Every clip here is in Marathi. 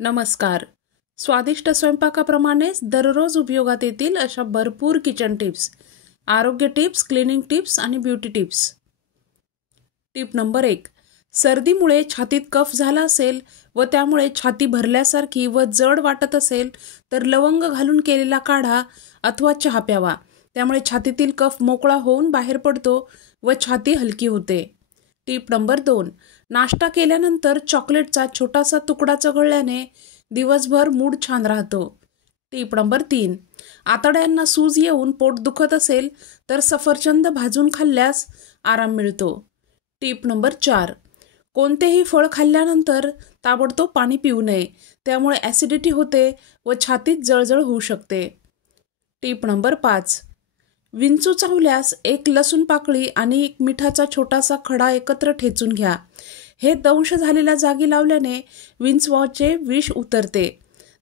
नमस्कार. स्वादिष्ट स्वयंपाकाप्रमाणेच दररोज उपयोगात येतील अशा भरपूर किचन टिप्स, आरोग्य टिप्स, क्लिनिंग टिप्स आणि ब्युटी टिप्स. Tip number 1. सर्दीमुळे छातीत कफ झाला असेल व त्यामुळे छाती भरल्यासारखी व जड वाटत असेल तर लवंग घालून केलेला काढा अथवा चहा प्यावा. त्यामुळे छातीतील कफ मोकळा होऊन बाहेर पडतो व छाती हलकी होते. Tip number 2. नाश्ता केल्यानंतर चॉकलेटचा छोटासा तुकडा चघळल्याने दिवसभर मूड छान राहतो. Tip number 3. आतड्यांना सूज येऊन पोट दुखत असेल तर सफरचंद भाजून खाल्ल्यास आराम मिळतो. Tip number 4. कोणतेही फळ खाल्ल्यानंतर ताबडतोब पाणी पिऊ नये, त्यामुळे ॲसिडिटी होते व छातीत जळजळ होऊ शकते. Tip number 5. विंचू चावल्यास एक लसूण पाकळी आणि एक मिठाचा छोटासा खडा एकत्र ठेचून घ्या. हे दंश झालेल्या जागी लावल्याने विंचवाचे विष उतरते.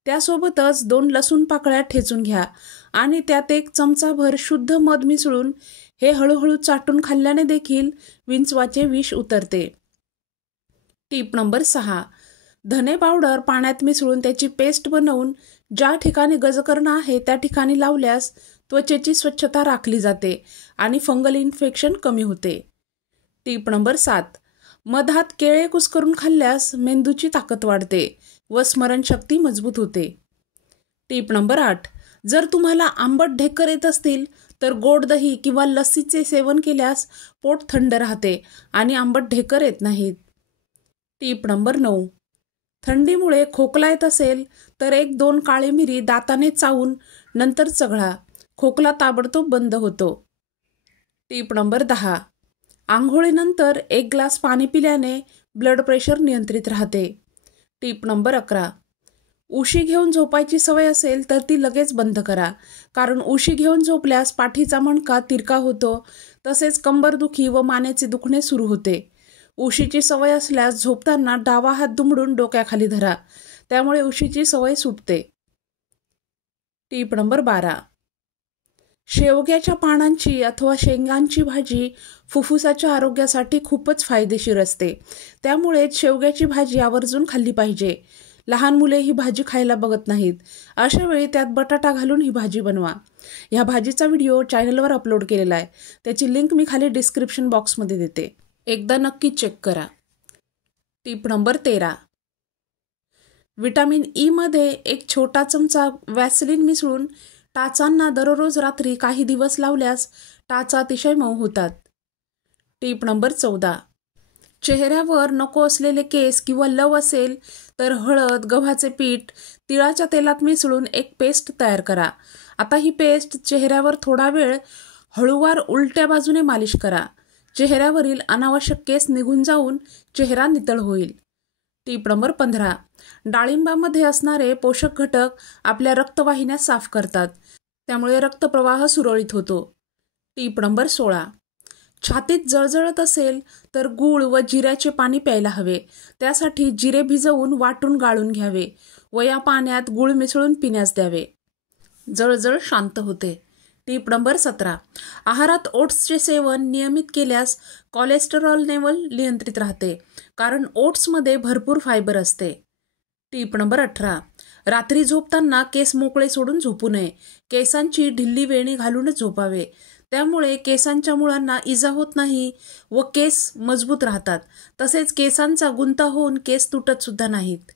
त्यासोबतच 2 लसूण पाकळ्या ठेचून घ्या आणि त्यात 1 चमचाभर शुद्ध मध मिसळून हे हळूहळू चाटून खाल्ल्याने देखील विंचवाचे विष उतरते. Tip number 6. धने पावडर पाण्यात मिसळून त्याची पेस्ट बनवून ज्या ठिकाणी गजकर्ण आहे त्या ठिकाणी लावल्यास त्वचेची स्वच्छता राखली जाते आणि फंगल इन्फेक्शन कमी होते. Tip number 7. मधात केळे कुस्करून खाल्ल्यास मेंदूची ताकद वाढते व स्मरणशक्ती मजबूत होते. Tip number 8. जर तुम्हाला आंबट ढेकर येत असतील तर गोड दही किंवा लस्सीचे सेवन केल्यास पोट थंड राहते आणि आंबट ढेकर येत नाहीत. Tip number 9. थंडीमुळे खोकला येत असेल तर 1-2 काळी मिरी दाताने चावून नंतर चघळा. खोकला ताबडतोब बंद होतो. Tip number 10. आंघोळीनंतर 1 ग्लास पाणी पिल्याने ब्लड प्रेशर नियंत्रित राहते. Tip number 11. उशी घेऊन झोपायची सवय असेल तर ती लगेच बंद करा, कारण उशी घेऊन झोपल्यास पाठीचा मणका तिरका होतो, तसेच कंबरदुखी व मानेचे दुखणे सुरू होते. उशीची सवय असल्यास झोपताना डावा हात दुमडून डोक्याखाली धरा, त्यामुळे उशीची सवय सुटते. Tip number 12. शेवग्याच्या पानांची अथवा शेंगांची भाजी फुफ्फुसाच्या आरोग्यासाठी खूपच फायदेशीर असते. त्यामुळे शेवग्याची भाजी आवर्जून खाल्ली पाहिजे. लहान मुले ही भाजी खायला बघत नाहीत. अशा वेळी त्यात बटाटा घालून ही भाजी बनवा. ह्या भाजीचा व्हिडिओ चॅनलवर अपलोड केलेला आहे. त्याची लिंक मी खाली डिस्क्रिप्शन बॉक्समध्ये देते. एकदा नक्की चेक करा. Tip number 13. विटॅमिन ई मध्ये 1 छोटा चमचा वॅसलीन मिसळून टाचांना दररोज रात्री काही दिवस लावल्यास टाचा अतिशय मऊ होतात. Tip number 14. चेहऱ्यावर नको असलेले केस किंवा लव असेल तर हळद, गव्हाचे पीठ, तिळाच्या तेलात मिसळून एक पेस्ट तयार करा. आता ही पेस्ट चेहऱ्यावर थोडा वेळ हळूवार उलट्या बाजूने मालिश करा. चेहऱ्यावरील अनावश्यक केस निघून जाऊन चेहरा नितळ होईल. Tip number 15. डाळिंबामध्ये असणारे पोषक घटक आपल्या रक्तवाहिन्या साफ करतात, त्यामुळे रक्तप्रवाह सुरळीत होतो. Tip number 16. छातीत जळजळत असेल तर गूळ व जिऱ्याचे पाणी प्यायला हवे. त्यासाठी जिरे भिजवून वाटून गाळून घ्यावे व या पाण्यात गूळ मिसळून पिण्यास द्यावे. जळजळ शांत होते. Tip number 17. आहारात ओट्सचे सेवन नियमित केल्यास कोलेस्टेरॉल लेवल नियंत्रित राहते, कारण ओट्समध्ये भरपूर फायबर असते. Tip number 18. रात्री झोपताना केस मोकळे सोडून झोपू नये. केसांची ढिल्ली वेणी घालूनच झोपावे. त्यामुळे केसांच्या मुळांना इजा होत नाही व केस मजबूत राहतात. तसेच केसांचा गुंता होऊन केस तुटत सुद्धा नाहीत.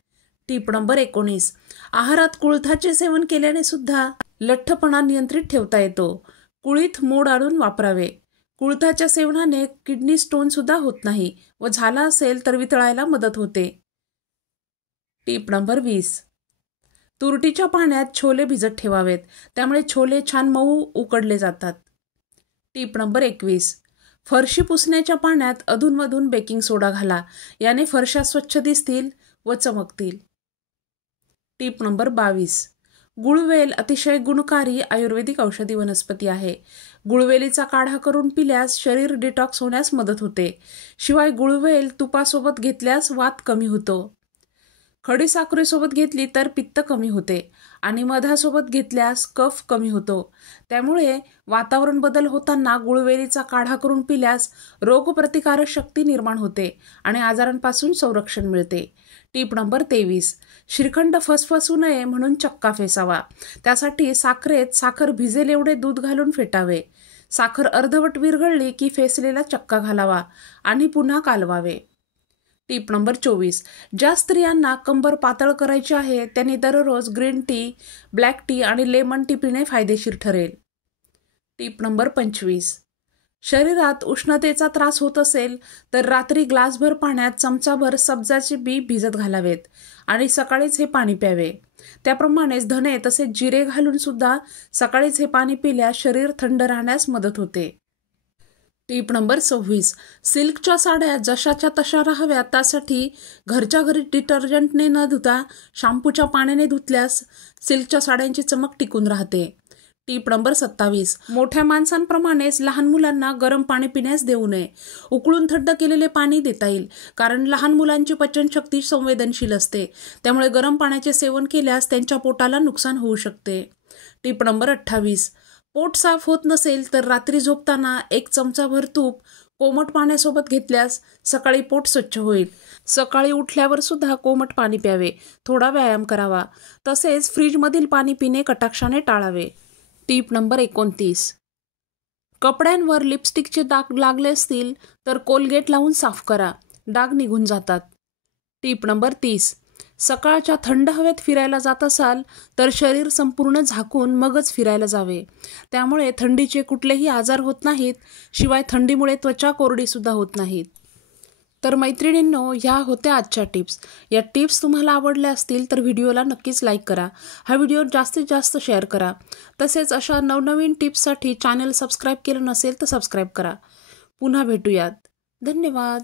Tip number 19. आहारात कुळथाचे सेवन केल्याने सुद्धा लठ्ठपणा नियंत्रित ठेवता येतो. कुळीथ मोड आणून वापरावे. कुळथाच्या सेवनाने किडनी स्टोन सुद्धा होत नाही व झाला असेल तर वितळायला मदत होते. Tip number 20. तुरटीच्या पाण्यात छोले भिजत ठेवावेत, त्यामुळे छोले छान मऊ उकडले जातात. Tip number 21. फरशी पुसण्याच्या पाण्यात अधूनमधून बेकिंग सोडा घाला. याने फरशा स्वच्छ दिसतील व चमकतील. Tip number 22. गुळवेल अतिशय गुणकारी आयुर्वेदिक औषधी वनस्पती आहे. गुळवेलीचा काढा करून पिल्यास शरीर डिटॉक्स होण्यास मदत होते. शिवाय गुळवेल तुपासोबत घेतल्यास वात कमी होतो. खडीसाखरेसोबत घेतली तर पित्त कमी होते आणि मधासोबत घेतल्यास कफ कमी होतो. त्यामुळे वातावरण बदल होताना गुळवेलीचा काढा करून पिल्यास रोगप्रतिकारक शक्ती निर्माण होते आणि आजारांपासून संरक्षण मिळते. Tip number 23. श्रीखंड फसफसू नये म्हणून चक्का फेसावा. त्यासाठी साखरेत साखर भिजेल एवढे दूध घालून फेटावे. साखर अर्धवट विरघळली की फेसलेला चक्का घालावा आणि पुन्हा कालवावे. Tip number 24. ज्या स्त्रियांना कंबर पातळ करायची आहे त्यांनी दररोज ग्रीन टी, ब्लॅक टी आणि लेमन टी पिणे फायदेशीर ठरेल. Tip number 25. शरीरात उष्णतेचा त्रास होत असेल तर रात्री ग्लासभर पाण्यात चमचाभर सब्जाचे बी भिजत घालावेत आणि सकाळीच हे पाणी प्यावे. त्याप्रमाणेच धने तसेच जिरे घालून सुद्धा सकाळीच हे पाणी पिल्यास शरीर थंड राहण्यास मदत होते. Tip number 26. सिल्कच्या साड्या जशाच्या तशा राहाव्यात त्यासाठी घरच्या घरी डिटर्जंटने न धुता शॅम्पूच्या पाण्याने धुतल्यास सिल्कच्या साड्यांची चमक टिकून राहते. Tip number 27. मोठ्या माणसांप्रमाणेच लहान मुलांना गरम पाणी पिण्यास देऊ नये. उकळून थंड केलेले पाणी देता येईल, कारण लहान मुलांची पचनशक्ती संवेदनशील असते. त्यामुळे गरम पाण्याचे सेवन केल्यास त्यांच्या पोटाला नुकसान होऊ शकते. Tip number 28. पोट साफ होत नसेल तर रात्री झोपताना 1 चमचाभर तूप कोमट पाण्यासोबत घेतल्यास सकाळी पोट स्वच्छ होईल. सकाळी उठल्यावर सुद्धा कोमट पाणी प्यावे. थोडा व्यायाम करावा. तसेच फ्रीजमधील पाणी पिणे कटाक्षाने टाळावे. Tip number 29. कपड्यांवर लिपस्टिकचे डाग लागले असतील तर कोलगेट लावून साफ करा. डाग निघून जातात. Tip number 30. सकाळच्या थंड हवेत फिरायला जात असाल तर शरीर संपूर्ण झाकून मगच फिरायला जावे. त्यामुळे थंडीचे कुठलेही आजार होत नाहीत. शिवाय थंडीमुळे त्वचा कोरडी सुद्धा होत नाहीत. तर मैत्रिणींनो, ह्या होत्या आजच्या टिप्स. या टिप्स तुम्हाला आवडल्या असतील तर व्हिडिओला नक्कीच लाईक करा. हा व्हिडिओ जास्तीत जास्त शेअर करा. तसेच अशा नवनवीन टिप्ससाठी चॅनल सबस्क्राईब केलं नसेल तर सबस्क्राईब करा. पुन्हा भेटूयात. धन्यवाद.